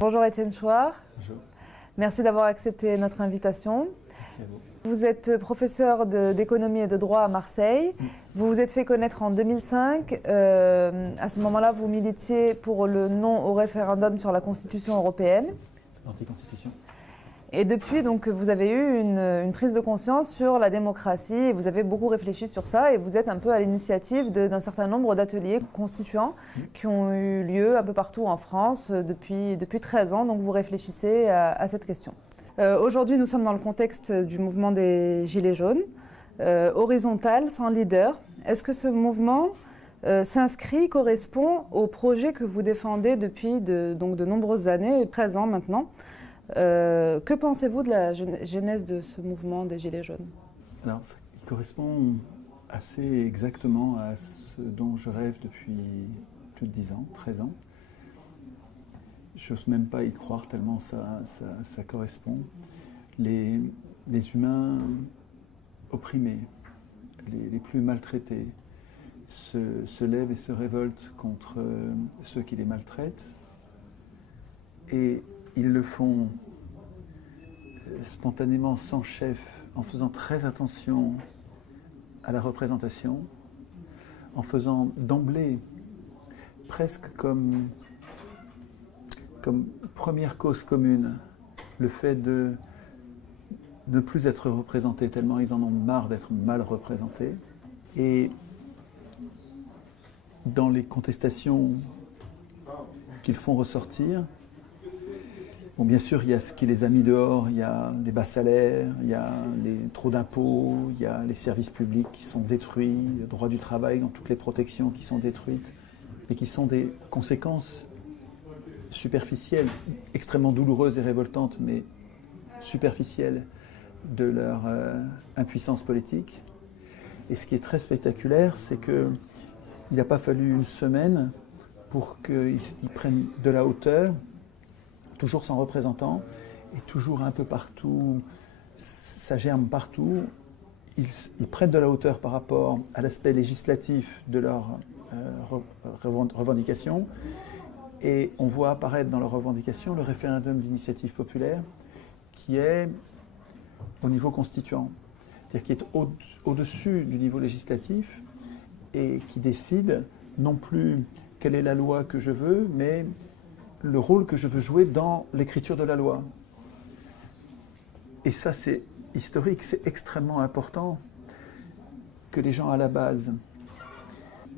Bonjour Étienne Chouard. Bonjour. Merci d'avoir accepté notre invitation. Merci à vous. Vous êtes professeur d'économie et de droit à Marseille. Vous vous êtes fait connaître en 2005. À ce moment-là, vous militiez pour le non au référendum sur la Constitution européenne. L'anticonstitution. Et depuis, donc, vous avez eu une prise de conscience sur la démocratie et vous avez beaucoup réfléchi sur ça et vous êtes un peu à l'initiative d'un certain nombre d'ateliers constituants qui ont eu lieu un peu partout en France depuis 13 ans. Donc vous réfléchissez à cette question. Aujourd'hui, nous sommes dans le contexte du mouvement des Gilets jaunes, horizontal, sans leader. Est-ce que ce mouvement s'inscrit, correspond au projet que vous défendez depuis de nombreuses années, 13 ans maintenant? Que pensez-vous de la genèse de ce mouvement des Gilets jaunes? Alors, il correspond assez exactement à ce dont je rêve depuis plus de 10 ans, 13 ans. Je n'ose même pas y croire tellement ça correspond. Les humains opprimés, les plus maltraités, se lèvent et se révoltent contre ceux qui les maltraitent. Et ils le font spontanément, sans chef, en faisant très attention à la représentation, en faisant d'emblée, presque comme première cause commune, le fait de ne plus être représentés, tellement ils en ont marre d'être mal représentés. Et dans les contestations qu'ils font ressortir, bon, bien sûr, il y a ce qui les a mis dehors, il y a les bas salaires, il y a les trop d'impôts, il y a les services publics qui sont détruits, le droit du travail, dans toutes les protections qui sont détruites, et qui sont des conséquences superficielles, extrêmement douloureuses et révoltantes, mais superficielles de leur impuissance politique. Et ce qui est très spectaculaire, c'est qu'il n'a pas fallu une semaine pour qu'ils prennent de la hauteur, toujours sans représentant, et toujours un peu partout, ça germe partout. Ils prennent de la hauteur par rapport à l'aspect législatif de leurs revendications, et on voit apparaître dans leurs revendications le référendum d'initiative populaire qui est au niveau constituant, c'est-à-dire qui est au-dessus du niveau législatif et qui décide non plus quelle est la loi que je veux, mais le rôle que je veux jouer dans l'écriture de la loi. Et ça, c'est historique, c'est extrêmement important que les gens à la base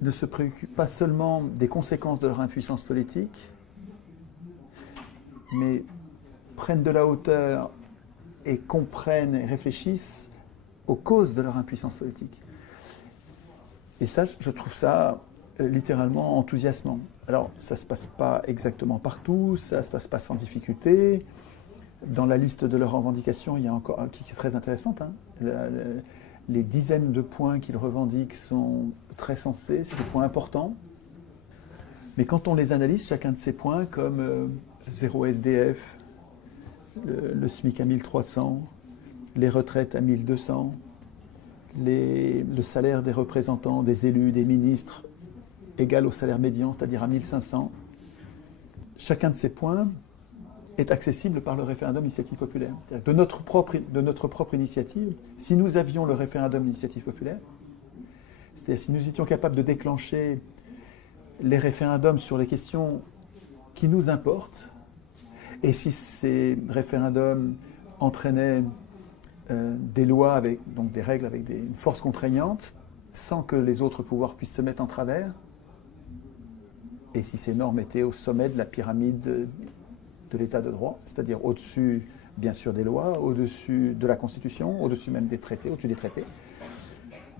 ne se préoccupent pas seulement des conséquences de leur impuissance politique, mais prennent de la hauteur et comprennent et réfléchissent aux causes de leur impuissance politique. Et ça, je trouve ça littéralement enthousiasmant. Alors, ça ne se passe pas exactement partout, ça ne se passe pas sans difficulté. Dans la liste de leurs revendications, il y a encore qui est très intéressante. Les dizaines de points qu'ils revendiquent sont très sensés, c'est des points importants. Mais quand on les analyse, chacun de ces points, comme zéro SDF, le SMIC à 1300, les retraites à 1200, le salaire des représentants, des élus, des ministres, égal au salaire médian, c'est-à-dire à 1500. Chacun de ces points est accessible par le référendum d'initiative populaire. De notre propre initiative, si nous avions le référendum d'initiative populaire, c'est-à-dire si nous étions capables de déclencher les référendums sur les questions qui nous importent, et si ces référendums entraînaient des lois, donc des règles avec une force contraignante, sans que les autres pouvoirs puissent se mettre en travers, et si ces normes étaient au sommet de la pyramide de l'état de droit, c'est-à-dire au-dessus, bien sûr, des lois, au-dessus de la Constitution, au-dessus même des traités, au-dessus des traités,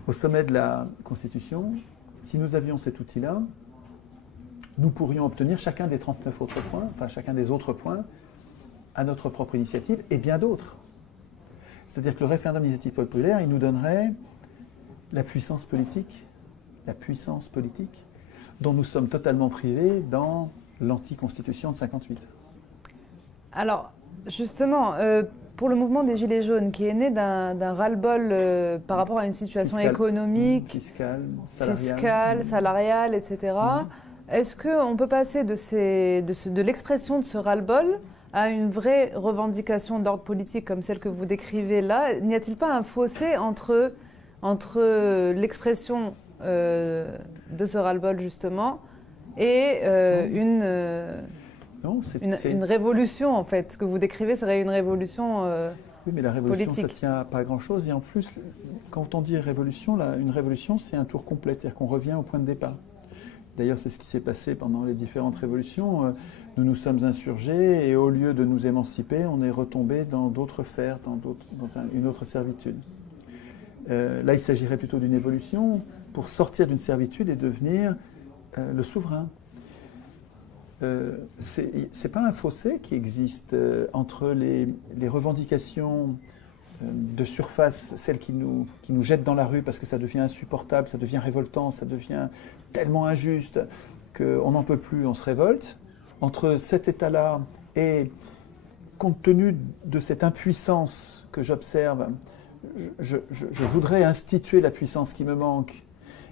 au sommet de la Constitution, si nous avions cet outil-là, nous pourrions obtenir chacun des 39 autres points, enfin chacun des autres points, à notre propre initiative, et bien d'autres. C'est-à-dire que le référendum d'initiative populaire, il nous donnerait la puissance politique dont nous sommes totalement privés dans l'anticonstitution de 58. Alors, justement, pour le mouvement des Gilets jaunes, qui est né d'un ras-le-bol par rapport à une situation économique, fiscale, salariale, etc., Est-ce qu'on peut passer de l'expression de ce ras-le-bol à une vraie revendication d'ordre politique comme celle que vous décrivez là? N'y a-t-il pas un fossé entre l'expression de ce ras-le-bol justement et Non, une révolution en fait? Ce que vous décrivez serait une révolution oui, mais la révolution, politique. ça tient pas à grand-chose. Et en plus, quand on dit révolution, là, une révolution, c'est un tour complet, c'est-à-dire qu'on revient au point de départ. D'ailleurs, c'est ce qui s'est passé pendant les différentes révolutions. Nous nous sommes insurgés et au lieu de nous émanciper, on est retombé dans d'autres fers, dans une autre servitude. Là, il s'agirait plutôt d'une évolution pour sortir d'une servitude et devenir le souverain. C'est pas un fossé qui existe entre les revendications de surface, celles qui nous jettent dans la rue parce que ça devient insupportable, ça devient révoltant, ça devient tellement injuste qu'on n'en peut plus, on se révolte. Entre cet état-là et, compte tenu de cette impuissance que j'observe, je voudrais instituer la puissance qui me manque.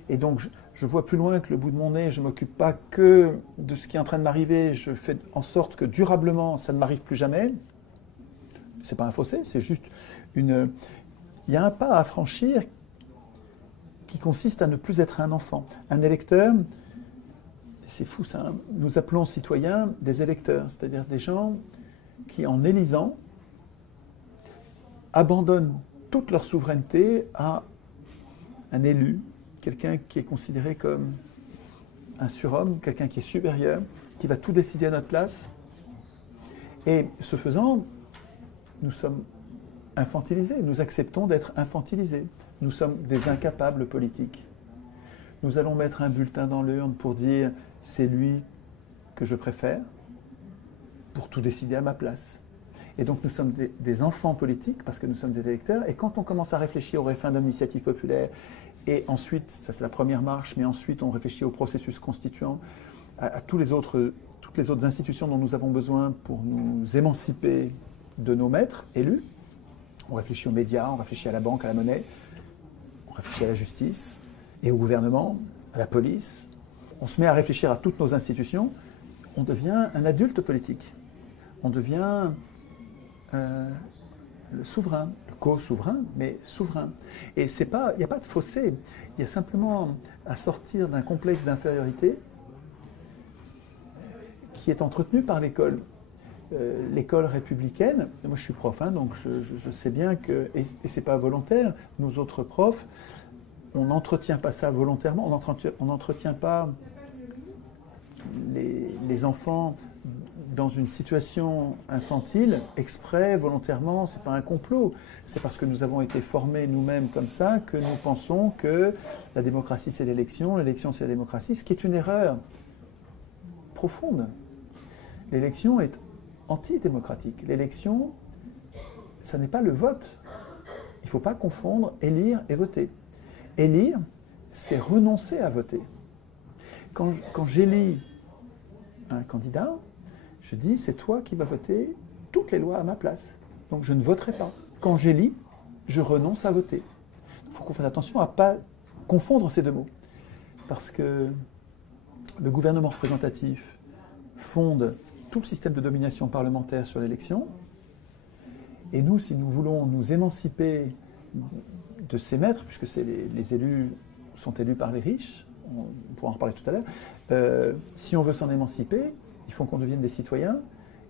Et donc, je vois plus loin que le bout de mon nez, je ne m'occupe pas que de ce qui est en train de m'arriver, je fais en sorte que durablement, ça ne m'arrive plus jamais. Ce n'est pas un fossé, c'est juste il y a un pas à franchir qui consiste à ne plus être un enfant. Un électeur, c'est fou ça, hein, nous appelons citoyens des électeurs, c'est-à-dire des gens qui, en élisant, abandonnent toute leur souveraineté à un élu, quelqu'un qui est considéré comme un surhomme, quelqu'un qui est supérieur, qui va tout décider à notre place. Et ce faisant, nous sommes infantilisés, nous acceptons d'être infantilisés. Nous sommes des incapables politiques. Nous allons mettre un bulletin dans l'urne pour dire « c'est lui que je préfère » pour tout décider à ma place. Et donc nous sommes des enfants politiques parce que nous sommes des électeurs. Et quand on commence à réfléchir au référendum d'initiative populaire, et ensuite, ça c'est la première marche, mais ensuite on réfléchit au processus constituant, à toutes les autres institutions dont nous avons besoin pour nous émanciper de nos maîtres élus. On réfléchit aux médias, on réfléchit à la banque, à la monnaie, on réfléchit à la justice et au gouvernement, à la police. On se met à réfléchir à toutes nos institutions. On devient un adulte politique. On devient le souverain, le co-souverain, mais souverain. Et il n'y a pas de fossé. Il y a simplement à sortir d'un complexe d'infériorité qui est entretenu par l'école. L'école républicaine, moi je suis prof, hein, donc je sais bien que, et ce n'est pas volontaire, nous autres profs, on n'entretient pas ça volontairement, on n'entretient pas les enfants dans une situation infantile, exprès, volontairement, ce n'est pas un complot. C'est parce que nous avons été formés nous-mêmes comme ça que nous pensons que la démocratie c'est l'élection c'est la démocratie, ce qui est une erreur profonde. L'élection est antidémocratique. L'élection, ça n'est pas le vote. Il ne faut pas confondre élire et voter. Élire, c'est renoncer à voter. Quand j'élis un candidat, je dis c'est toi qui vas voter toutes les lois à ma place. Donc je ne voterai pas. Quand j'élis, je renonce à voter. Il faut qu'on fasse attention à ne pas confondre ces deux mots. Parce que le gouvernement représentatif fonde tout le système de domination parlementaire sur l'élection. Et nous, si nous voulons nous émanciper de ces maîtres, puisque les élus sont élus par les riches, on pourra en reparler tout à l'heure, si on veut s'en émanciper, il faut qu'on devienne des citoyens.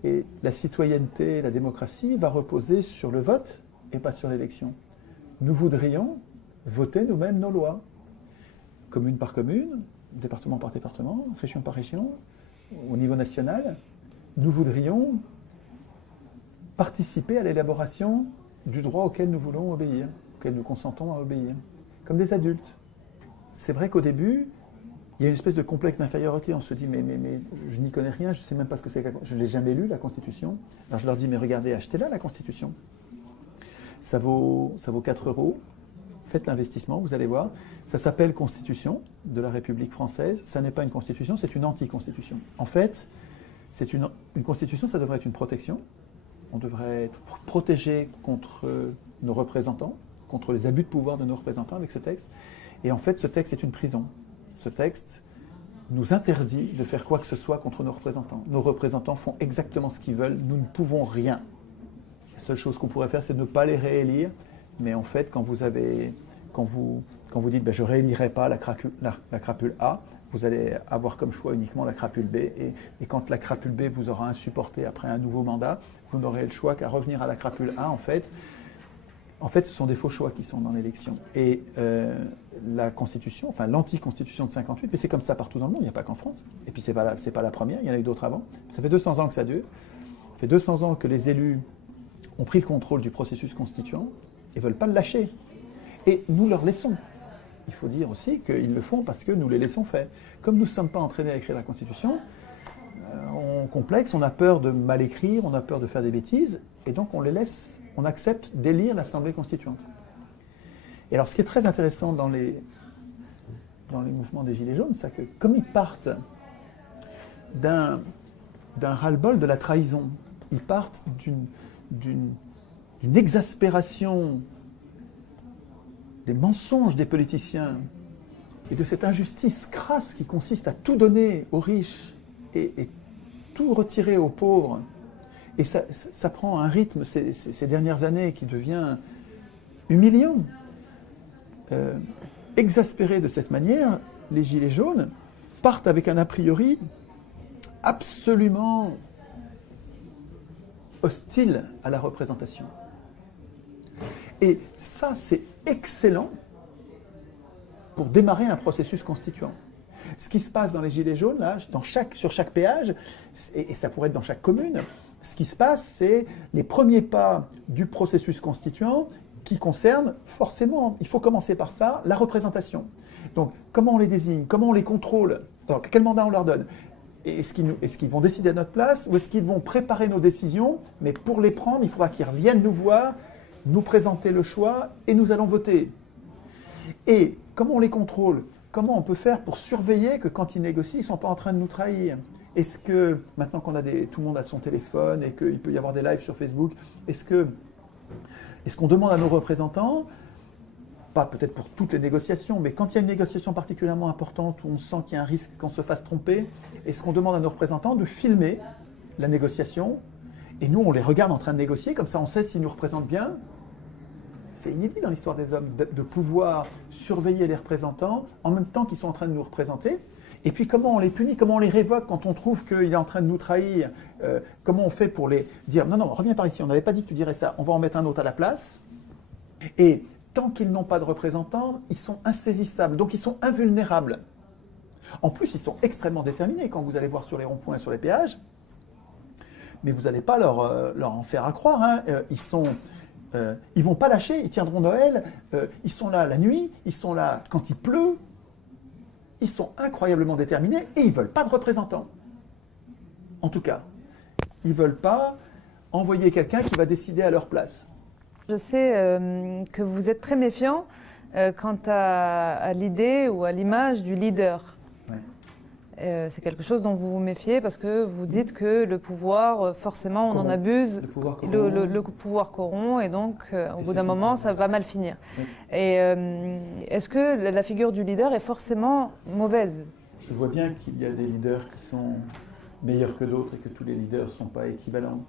Et la citoyenneté, la démocratie va reposer sur le vote et pas sur l'élection. Nous voudrions voter nous-mêmes nos lois, commune par commune, département par département, région par région, au niveau national. Nous voudrions participer à l'élaboration du droit auquel nous voulons obéir, auquel nous consentons à obéir, comme des adultes. C'est vrai qu'au début, il y a une espèce de complexe d'infériorité. On se dit, mais je n'y connais rien, je ne sais même pas ce que c'est que je ne l'ai jamais lu, la Constitution. Alors je leur dis, mais regardez, achetez-la, la Constitution. Ça vaut 4 €. Faites l'investissement, vous allez voir. Ça s'appelle Constitution de la République française. Ça n'est pas une constitution, c'est une anti-constitution. En fait, c'est une constitution, ça devrait être une protection. On devrait être protégé contre nos représentants, contre les abus de pouvoir de nos représentants avec ce texte. Et en fait, ce texte est une prison. Ce texte nous interdit de faire quoi que ce soit contre nos représentants. Nos représentants font exactement ce qu'ils veulent, nous ne pouvons rien. La seule chose qu'on pourrait faire, c'est de ne pas les réélire, mais en fait, quand vous dites je ne réélirai pas la crapule A, vous allez avoir comme choix uniquement la crapule B, et quand la crapule B vous aura insupporté après un nouveau mandat, vous n'aurez le choix qu'à revenir à la crapule A. En fait, ce sont des faux choix qui sont dans l'élection. Et la Constitution, enfin l'anti-constitution de 58, mais c'est comme ça partout dans le monde, il n'y a pas qu'en France. Et puis c'est pas la première, il y en a eu d'autres avant. Ça fait 200 ans que ça dure. Ça fait 200 ans que les élus ont pris le contrôle du processus constituant et ne veulent pas le lâcher. Et nous leur laissons. Il faut dire aussi qu'ils le font parce que nous les laissons faire. Comme nous ne sommes pas entraînés à écrire la Constitution, on complexe, on a peur de mal écrire, on a peur de faire des bêtises, et donc on les laisse, on accepte d'élire l'Assemblée constituante. Et alors ce qui est très intéressant dans les mouvements des Gilets jaunes, c'est que comme ils partent d'un ras-le-bol de la trahison, ils partent d'une exaspération des mensonges des politiciens et de cette injustice crasse qui consiste à tout donner aux riches et tout retirer aux pauvres. Et ça prend un rythme ces dernières années qui devient humiliant. Exaspérés de cette manière, les Gilets jaunes partent avec un a priori absolument hostile à la représentation. Et ça, c'est excellent pour démarrer un processus constituant. Ce qui se passe dans les Gilets jaunes, là, sur chaque péage, et ça pourrait être dans chaque commune, ce qui se passe, c'est les premiers pas du processus constituant qui concernent forcément, il faut commencer par ça, la représentation. Donc, comment on les désigne, comment on les contrôle, alors, quel mandat on leur donne. Est-ce qu'ils vont décider à notre place ou est-ce qu'ils vont préparer nos décisions, mais pour les prendre, il faudra qu'ils reviennent nous voir, nous présenter le choix et nous allons voter. Et comment on les contrôle? Comment on peut faire pour surveiller que quand ils négocient, ils ne sont pas en train de nous trahir? Est-ce que, maintenant qu'on a tout le monde a son téléphone et qu'il peut y avoir des lives sur Facebook, est-ce qu'on demande à nos représentants, pas peut-être pour toutes les négociations, mais quand il y a une négociation particulièrement importante où on sent qu'il y a un risque qu'on se fasse tromper, est-ce qu'on demande à nos représentants de filmer la négociation? Et nous, on les regarde en train de négocier, comme ça on sait s'ils nous représentent bien. C'est inédit dans l'histoire des hommes de pouvoir surveiller les représentants en même temps qu'ils sont en train de nous représenter. Et puis comment on les punit, comment on les révoque quand on trouve qu'il est en train de nous trahir, comment on fait pour les dire « Non, non, reviens par ici, on n'avait pas dit que tu dirais ça, on va en mettre un autre à la place ». Et tant qu'ils n'ont pas de représentants, ils sont insaisissables, donc ils sont invulnérables. En plus, ils sont extrêmement déterminés quand vous allez voir sur les ronds-points et sur les péages, mais vous n'allez pas leur en faire à croire, hein. Ils vont pas lâcher, ils tiendront Noël, ils sont là la nuit, ils sont là quand il pleut, ils sont incroyablement déterminés et ils ne veulent pas de représentants. En tout cas, ils ne veulent pas envoyer quelqu'un qui va décider à leur place. Je sais que vous êtes très méfiant quant à l'idée ou à l'image du leader. Ouais. C'est quelque chose dont vous vous méfiez parce que vous dites que le pouvoir, forcément, on en abuse, le pouvoir corrompt et donc au bout d'un moment, ça va mal finir. Oui. Et est-ce que la figure du leader est forcément mauvaise? Je vois bien qu'il y a des leaders qui sont meilleurs que d'autres et que tous les leaders ne sont pas équivalents.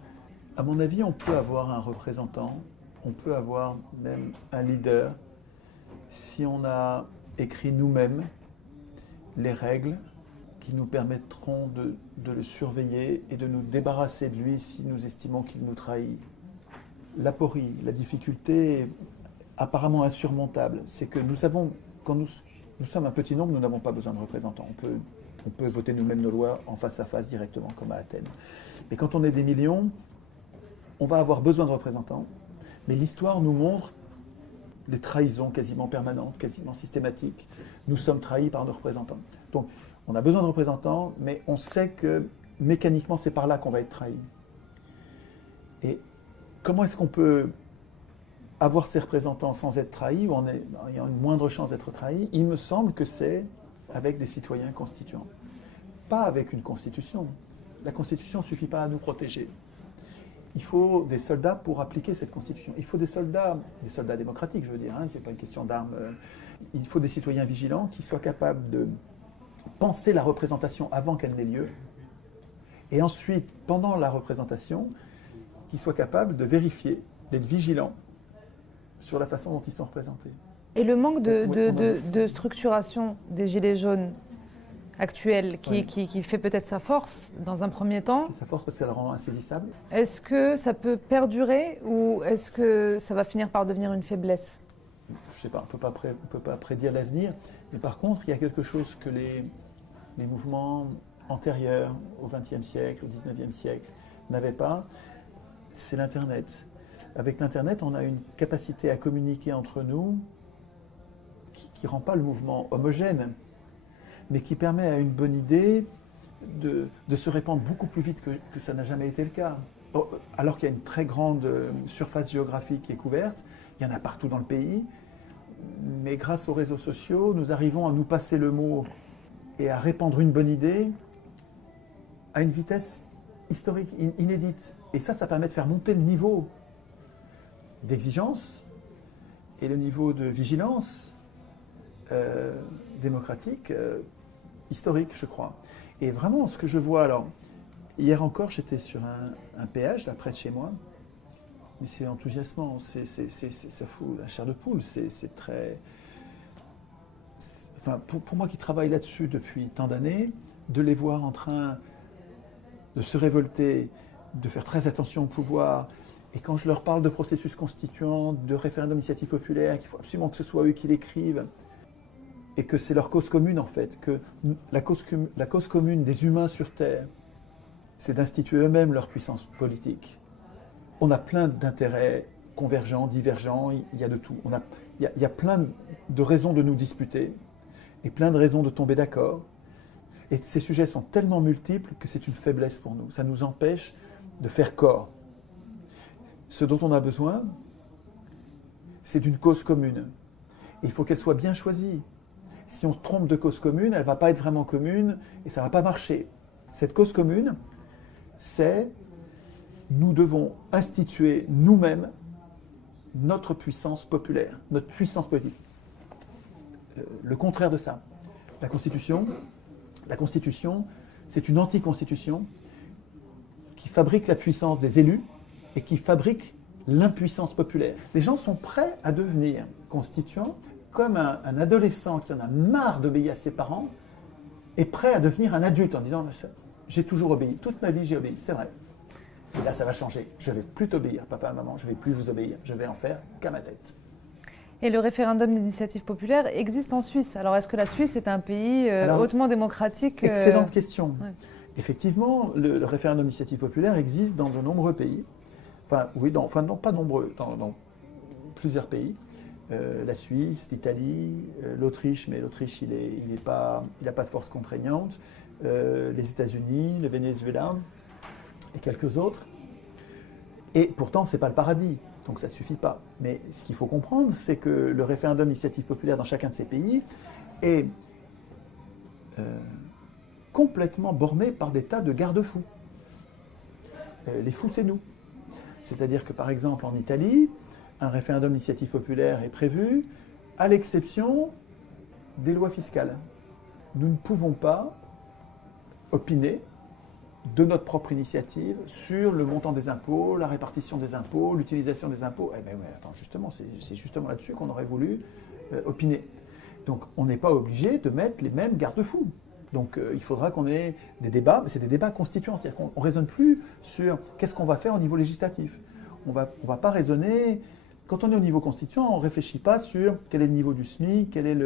À mon avis, on peut avoir un représentant, on peut avoir même un leader si on a écrit nous-mêmes les règles qui nous permettront de le surveiller et de nous débarrasser de lui si nous estimons qu'il nous trahit. L'aporie, la difficulté apparemment insurmontable, c'est que nous avons, quand nous sommes un petit nombre, nous n'avons pas besoin de représentants. On peut voter nous-mêmes nos lois en face à face directement, comme à Athènes. Mais quand on est des millions, on va avoir besoin de représentants. Mais l'histoire nous montre des trahisons quasiment permanentes, quasiment systématiques. Nous sommes trahis par nos représentants. Donc, on a besoin de représentants, mais on sait que mécaniquement, c'est par là qu'on va être trahi. Et comment est-ce qu'on peut avoir ces représentants sans être trahi, ou en ayant une moindre chance d'être trahi? Il me semble que c'est avec des citoyens constituants. Pas avec une constitution. La constitution ne suffit pas à nous protéger. Il faut des soldats pour appliquer cette constitution. Il faut des soldats démocratiques, je veux dire, hein, ce n'est pas une question d'armes. Il faut des citoyens vigilants qui soient capables de penser la représentation avant qu'elle n'ait lieu, et ensuite, pendant la représentation, qu'ils soient capables de vérifier, d'être vigilants sur la façon dont ils sont représentés. Et le manque de structuration des Gilets jaunes actuels, qui fait peut-être sa force dans un premier temps. Sa force parce que ça le rend insaisissable. Est-ce que ça peut perdurer ou est-ce que ça va finir par devenir une faiblesse? Je ne sais pas, on ne peut pas prédire l'avenir, mais par contre, il y a quelque chose que les mouvements antérieurs au XXe siècle, au XIXe siècle, n'avaient pas, c'est l'Internet. Avec l'Internet, on a une capacité à communiquer entre nous qui ne rend pas le mouvement homogène, mais qui permet à une bonne idée de se répandre beaucoup plus vite que ça n'a jamais été le cas. Alors qu'il y a une très grande surface géographique qui est couverte, il y en a partout dans le pays, mais grâce aux réseaux sociaux, nous arrivons à nous passer le mot et à répandre une bonne idée à une vitesse historique, inédite. Et ça permet de faire monter le niveau d'exigence et le niveau de vigilance démocratique historique, je crois. Et vraiment, ce que je vois, alors, hier encore, j'étais sur un péage, là, près de chez moi, mais c'est enthousiasmant, ça fout la chair de poule, c'est très... Enfin, pour moi qui travaille là-dessus depuis tant d'années, de les voir en train de se révolter, de faire très attention au pouvoir, et quand je leur parle de processus constituant, de référendum d'initiative populaire, qu'il faut absolument que ce soit eux qui l'écrivent, et que c'est leur cause commune en fait, que la cause commune des humains sur Terre, c'est d'instituer eux-mêmes leur puissance politique. On a plein d'intérêts convergents, divergents, il y a de tout. Il y a plein de raisons de nous disputer, et plein de raisons de tomber d'accord. Et ces sujets sont tellement multiples que c'est une faiblesse pour nous. Ça nous empêche de faire corps. Ce dont on a besoin, c'est d'une cause commune. Et il faut qu'elle soit bien choisie. Si on se trompe de cause commune, elle ne va pas être vraiment commune et ça ne va pas marcher. Cette cause commune, c'est nous devons instituer nous-mêmes notre puissance populaire, notre puissance politique. Le contraire de ça. La Constitution, c'est une anti-constitution qui fabrique la puissance des élus et qui fabrique l'impuissance populaire. Les gens sont prêts à devenir constituants comme un adolescent qui en a marre d'obéir à ses parents est prêt à devenir un adulte en disant « j'ai toujours obéi, toute ma vie j'ai obéi, c'est vrai. Et là ça va changer, je ne vais plus t'obéir, papa, maman, je ne vais plus vous obéir, je vais en faire qu'à ma tête. » Et le référendum d'initiative populaire existe en Suisse. Alors est-ce que la Suisse est un pays hautement démocratique Excellente question. Ouais. Effectivement, le référendum d'initiative populaire existe dans de nombreux pays. Enfin, oui, non, pas nombreux, dans plusieurs pays. La Suisse, l'Italie, l'Autriche, mais l'Autriche, il n'a pas de force contraignante. Les États-Unis, le Venezuela et quelques autres. Et pourtant, ce n'est pas le paradis, donc ça ne suffit pas. Mais ce qu'il faut comprendre, c'est que le référendum d'initiative populaire dans chacun de ces pays est complètement borné par des tas de garde-fous. Les fous, c'est nous. C'est-à-dire que, par exemple, en Italie, un référendum d'initiative populaire est prévu, à l'exception des lois fiscales. Nous ne pouvons pas opiner de notre propre initiative sur le montant des impôts, la répartition des impôts, l'utilisation des impôts. Eh bien, ouais, attends, justement, c'est justement là-dessus qu'on aurait voulu opiner. Donc, on n'est pas obligé de mettre les mêmes garde-fous. Donc, il faudra qu'on ait des débats, mais c'est des débats constituants. C'est-à-dire qu'on ne raisonne plus sur qu'est-ce qu'on va faire au niveau législatif. On va pas raisonner. Quand on est au niveau constituant, on ne réfléchit pas sur quel est le niveau du SMIC, quel est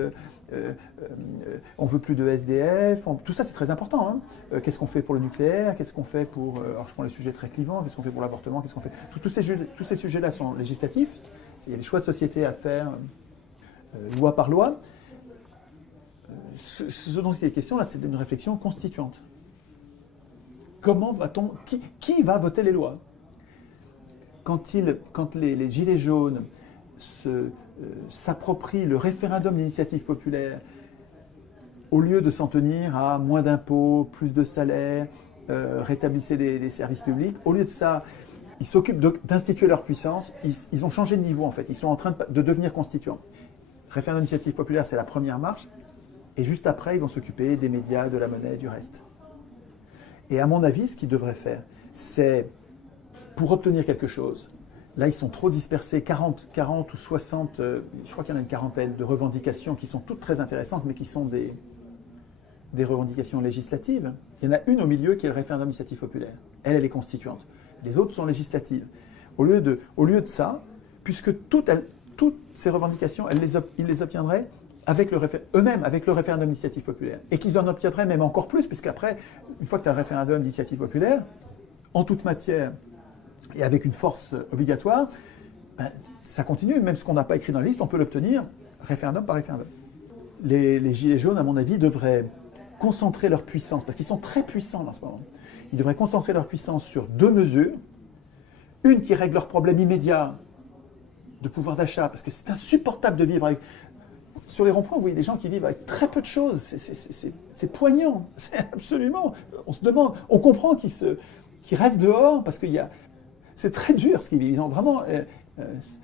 on veut plus de SDF, tout ça c'est très important. Hein. Qu'est-ce qu'on fait pour le nucléaire, qu'est-ce qu'on fait pour... alors je prends les sujets très clivants, qu'est-ce qu'on fait pour l'avortement, qu'est-ce qu'on fait... Tous ces sujets-là sont législatifs, il y a des choix de société à faire loi par loi. Ce dont il est question là, c'est une réflexion constituante. Comment va-t-on... Qui va voter les lois ? Quand les Gilets jaunes s'approprient le référendum d'initiative populaire, au lieu de s'en tenir à moins d'impôts, plus de salaires, rétablissez les services publics, au lieu de ça, ils s'occupent d'instituer leur puissance, ils ont changé de niveau en fait, ils sont en train de devenir constituants. Référendum d'initiative populaire, c'est la première marche, Et juste après, ils vont s'occuper des médias, de la monnaie, du reste. Et à mon avis, ce qu'ils devraient faire, c'est, pour obtenir quelque chose, là, ils sont trop dispersés, 40 ou 60, je crois qu'il y en a une quarantaine de revendications qui sont toutes très intéressantes, mais qui sont des revendications législatives. Il y en a une au milieu qui est le référendum d'initiative populaire. Elle est constituante. Les autres sont législatives. Au lieu de ça, puisque toutes ces revendications, ils les obtiendraient eux-mêmes avec le référendum d'initiative populaire. Et qu'ils en obtiendraient même encore plus, puisqu'après, une fois que tu as le référendum d'initiative populaire, en toute matière et avec une force obligatoire, ben, ça continue. Même ce qu'on n'a pas écrit dans la liste, on peut l'obtenir référendum par référendum. Les Gilets jaunes, à mon avis, devraient concentrer leur puissance, parce qu'ils sont très puissants en ce moment. Ils devraient concentrer leur puissance sur 2 mesures. Une qui règle leurs problèmes immédiats de pouvoir d'achat, parce que c'est insupportable de vivre avec... Sur les ronds-points, vous voyez des gens qui vivent avec très peu de choses. C'est poignant. C'est absolument... On se demande... On comprend qu'ils restent dehors, parce qu'il y a... C'est très dur ce qu'ils vivent. Ils ont vraiment...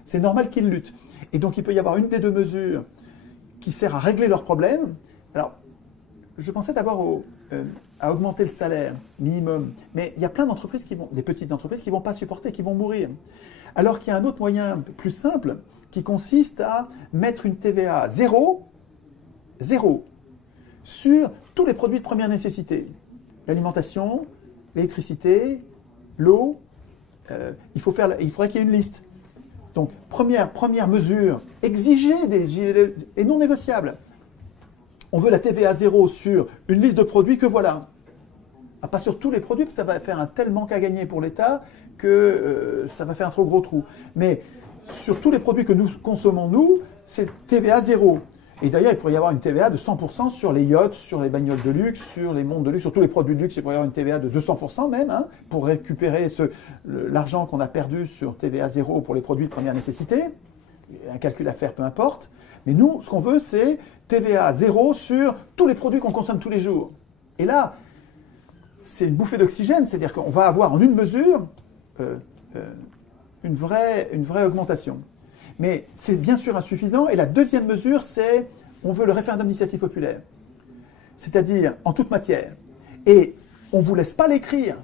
c'est normal qu'ils luttent. Et donc, il peut y avoir une des 2 mesures qui sert à régler leurs problèmes. Alors, je pensais d'abord à augmenter le salaire minimum. Mais il y a plein d'entreprises des petites entreprises qui ne vont pas supporter, qui vont mourir. Alors qu'il y a un autre moyen plus simple qui consiste à mettre une TVA zéro, sur tous les produits de première nécessité. L'alimentation, l'électricité, l'eau. Il faudrait qu'il y ait une liste. Donc, première mesure, exiger des gilets et non négociable. On veut la TVA zéro sur une liste de produits que voilà. Pas sur tous les produits, parce que ça va faire un tel manque à gagner pour l'État que ça va faire un trop gros trou. Mais sur tous les produits que nous consommons, nous, c'est TVA zéro. Et d'ailleurs, il pourrait y avoir une TVA de 100% sur les yachts, sur les bagnoles de luxe, sur les montres de luxe, sur tous les produits de luxe. Il pourrait y avoir une TVA de 200% même, hein, pour récupérer l'argent qu'on a perdu sur TVA zéro pour les produits de première nécessité. Un calcul à faire, peu importe. Mais nous, ce qu'on veut, c'est TVA zéro sur tous les produits qu'on consomme tous les jours. Et là, c'est une bouffée d'oxygène, c'est-à-dire qu'on va avoir en une mesure une vraie augmentation. Mais c'est bien sûr insuffisant. Et la deuxième mesure, c'est on veut le référendum d'initiative populaire. C'est-à-dire en toute matière. Et on ne vous laisse pas l'écrire.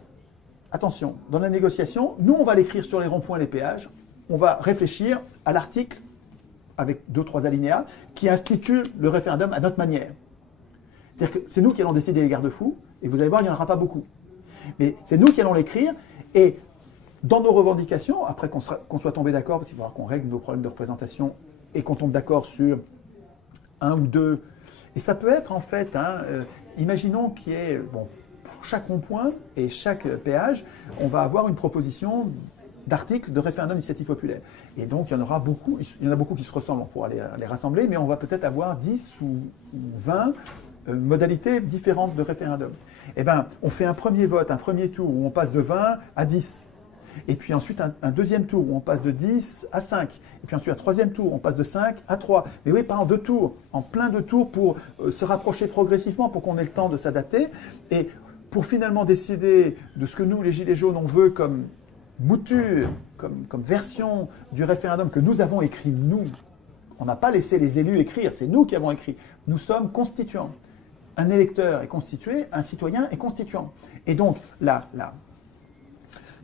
Attention, dans la négociation, nous, on va l'écrire sur les ronds-points, les péages. On va réfléchir à l'article avec 2-3 alinéas, qui institue le référendum à notre manière. C'est-à-dire que c'est nous qui allons décider les garde-fous, et vous allez voir, il n'y en aura pas beaucoup. Mais c'est nous qui allons l'écrire, et dans nos revendications, après qu'on soit tombé d'accord, parce qu'il va falloir qu'on règle nos problèmes de représentation, et qu'on tombe d'accord sur 1 ou 2, et ça peut être en fait, imaginons qu'il y ait, pour chaque rond-point et chaque péage, on va avoir une proposition d'articles de référendum d'initiative populaire. Et donc, il y en a beaucoup qui se ressemblent, on pourra les rassembler, mais on va peut-être avoir 10 ou 20 modalités différentes de référendum. Eh bien, on fait un premier vote, un premier tour où on passe de 20 à 10. Et puis ensuite, un deuxième tour où on passe de 10 à 5. Et puis ensuite, un troisième tour, on passe de 5 à 3. Mais oui, pas en 2 tours, en plein de tours pour se rapprocher progressivement, pour qu'on ait le temps de s'adapter. Et pour finalement décider de ce que nous, les Gilets jaunes, on veut comme mouture, comme version du référendum que nous avons écrit, nous. On n'a pas laissé les élus écrire, c'est nous qui avons écrit. Nous sommes constituants. Un électeur est constitué, un citoyen est constituant. Et donc, là,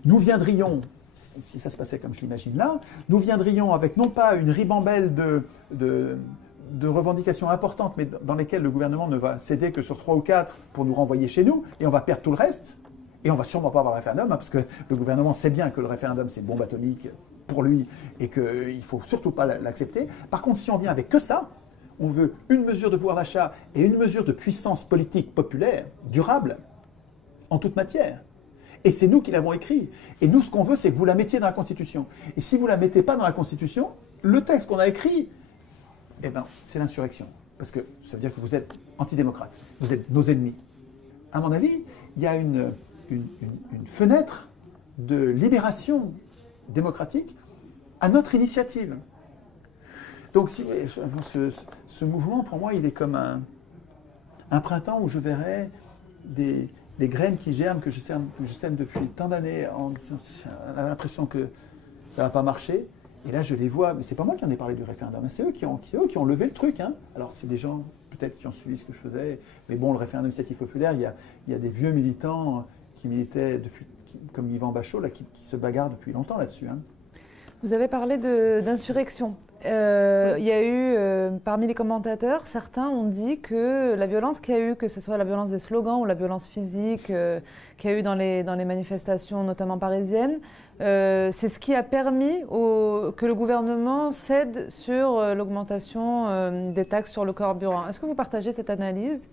nous viendrions, si ça se passait comme je l'imagine là, nous viendrions avec non pas une ribambelle de revendications importantes, mais dans lesquelles le gouvernement ne va céder que sur 3 ou 4 pour nous renvoyer chez nous, et on va perdre tout le reste. Et on ne va sûrement pas avoir le référendum, parce que le gouvernement sait bien que le référendum, c'est une bombe atomique pour lui, et qu'il ne faut surtout pas l'accepter. Par contre, si on vient avec que ça, on veut une mesure de pouvoir d'achat et une mesure de puissance politique populaire, durable, en toute matière. Et c'est nous qui l'avons écrit. Et nous, ce qu'on veut, c'est que vous la mettiez dans la Constitution. Et si vous ne la mettez pas dans la Constitution, le texte qu'on a écrit, eh ben, c'est l'insurrection. Parce que ça veut dire que vous êtes antidémocrate. Vous êtes nos ennemis. À mon avis, il y a une fenêtre de libération démocratique à notre initiative. Donc, si vous voulez, ce mouvement, pour moi, il est comme un printemps où je verrai des graines qui germent, que je sème depuis tant d'années, on a l'impression que ça ne va pas marcher. Et là, je les vois, mais c'est pas moi qui en ai parlé du référendum, hein, c'est eux qui ont levé le truc. Hein. Alors, c'est des gens, peut-être, qui ont suivi ce que je faisais, mais bon, le référendum d'initiative populaire, il y a des vieux militants qui militaient depuis, comme Yvan Bachot, là, qui se bagarrent depuis longtemps là-dessus. Hein. Vous avez parlé d'insurrection. Il y a eu, parmi les commentateurs, certains ont dit que la violence qu'il y a eu, que ce soit la violence des slogans ou la violence physique qu'il y a eu dans les manifestations, notamment parisiennes, c'est ce qui a permis que le gouvernement cède sur l'augmentation des taxes sur le carburant. Est-ce que vous partagez cette analyse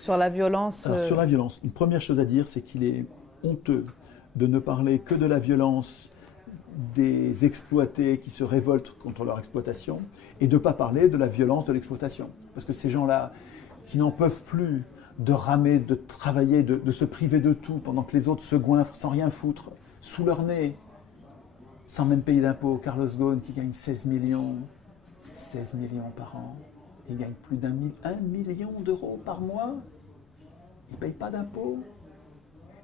sur la violence Alors, sur la violence, une première chose à dire, c'est qu'il est honteux de ne parler que de la violence des exploités qui se révoltent contre leur exploitation et de ne pas parler de la violence de l'exploitation. Parce que ces gens-là, qui n'en peuvent plus de ramer, de travailler, de se priver de tout pendant que les autres se goinfrent sans rien foutre, sous leur nez, sans même payer d'impôts. Carlos Ghosn qui gagne 16 millions par an, il gagne plus d'1 million d'euros par mois, il ne paye pas d'impôts.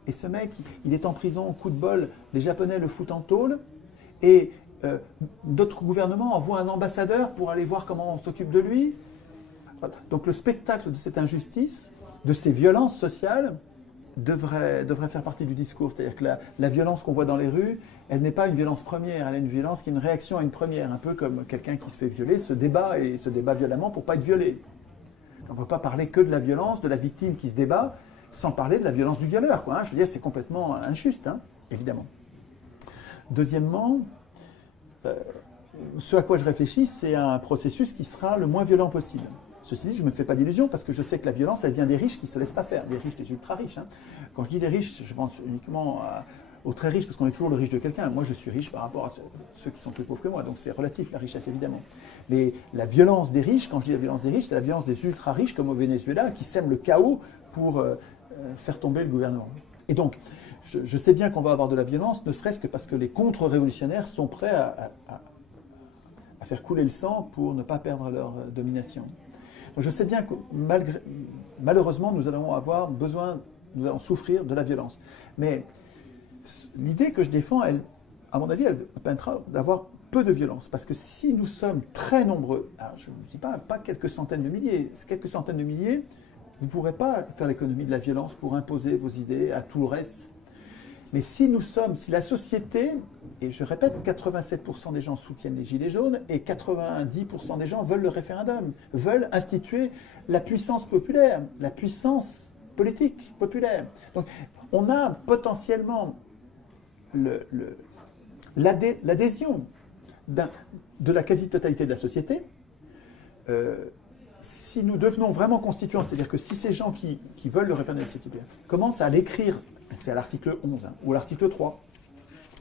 Et ce mec, il est en prison, au coup de bol, les Japonais le foutent en tôle, et d'autres gouvernements envoient un ambassadeur pour aller voir comment on s'occupe de lui. Donc le spectacle de cette injustice, de ces violences sociales, devrait faire partie du discours. C'est-à-dire que la violence qu'on voit dans les rues, elle n'est pas une violence première, elle est une violence qui est une réaction à une première, un peu comme quelqu'un qui se fait violer se débat violemment pour ne pas être violé. On ne peut pas parler que de la violence, de la victime qui se débat, sans parler de la violence du violeur. Quoi, hein. Je veux dire, c'est complètement injuste, hein, évidemment. Deuxièmement, ce à quoi je réfléchis, c'est un processus qui sera le moins violent possible. Ceci dit, je ne me fais pas d'illusions parce que je sais que la violence, elle vient des riches qui ne se laissent pas faire, des riches, des ultra-riches. Hein. Quand je dis les riches, je pense uniquement aux très riches, parce qu'on est toujours le riche de quelqu'un. Moi, je suis riche par rapport à ceux qui sont plus pauvres que moi, donc c'est relatif, la richesse, évidemment. Mais la violence des riches, quand je dis la violence des riches, c'est la violence des ultra-riches, comme au Venezuela, qui sèment le chaos pour faire tomber le gouvernement. Et donc, je sais bien qu'on va avoir de la violence, ne serait-ce que parce que les contre-révolutionnaires sont prêts à faire couler le sang pour ne pas perdre leur domination. Donc je sais bien que malheureusement, nous allons souffrir de la violence. Mais l'idée que je défends, elle, à mon avis, elle permettra d'avoir peu de violence. Parce que si nous sommes très nombreux, alors je ne dis pas quelques centaines de milliers, c'est quelques centaines de milliers, vous ne pourrez pas faire l'économie de la violence pour imposer vos idées à tout le reste. Mais si la société, et je répète, 87% des gens soutiennent les Gilets jaunes et 90% des gens veulent le référendum, veulent instituer la puissance populaire, la puissance politique populaire. Donc on a potentiellement l'adhésion de la quasi-totalité de la société. Si nous devenons vraiment constituants, c'est-à-dire que si ces gens qui veulent le référendum commencent à l'écrire, c'est à l'article 11 ou à l'article 3.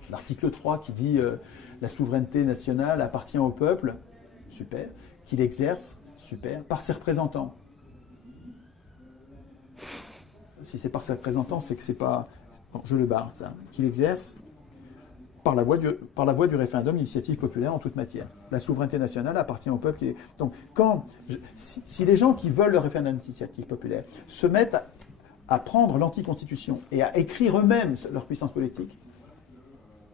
L'article 3 qui dit la souveraineté nationale appartient au peuple, super, qu'il exerce, super, par ses représentants. Si c'est par ses représentants, c'est que c'est pas... Bon, je le barre, ça. Qu'il exerce par la voie du référendum d'initiative populaire en toute matière. La souveraineté nationale appartient au peuple. Donc, si les gens qui veulent le référendum d'initiative populaire se mettent à prendre l'anticonstitution et à écrire eux-mêmes leur puissance politique,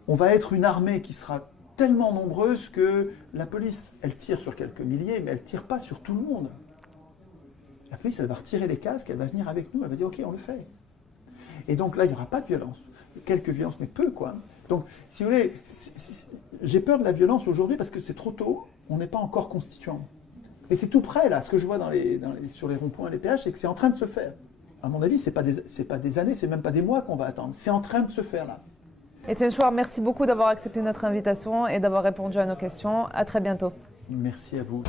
on va être une armée qui sera tellement nombreuse que la police, elle tire sur quelques milliers, mais elle ne tire pas sur tout le monde. La police, elle va retirer les casques, elle va venir avec nous, elle va dire « Ok, on le fait ». Et donc là, il n'y aura pas de violence. Quelques violences, mais peu, quoi. Donc, si vous voulez, j'ai peur de la violence aujourd'hui parce que c'est trop tôt, on n'est pas encore constituant. Et c'est tout près, là, ce que je vois sur les ronds-points et les péages, c'est que c'est en train de se faire. À mon avis, ce n'est pas des années, c'est même pas des mois qu'on va attendre. C'est en train de se faire, là. Étienne Chouard, merci beaucoup d'avoir accepté notre invitation et d'avoir répondu à nos questions. À très bientôt. Merci à vous.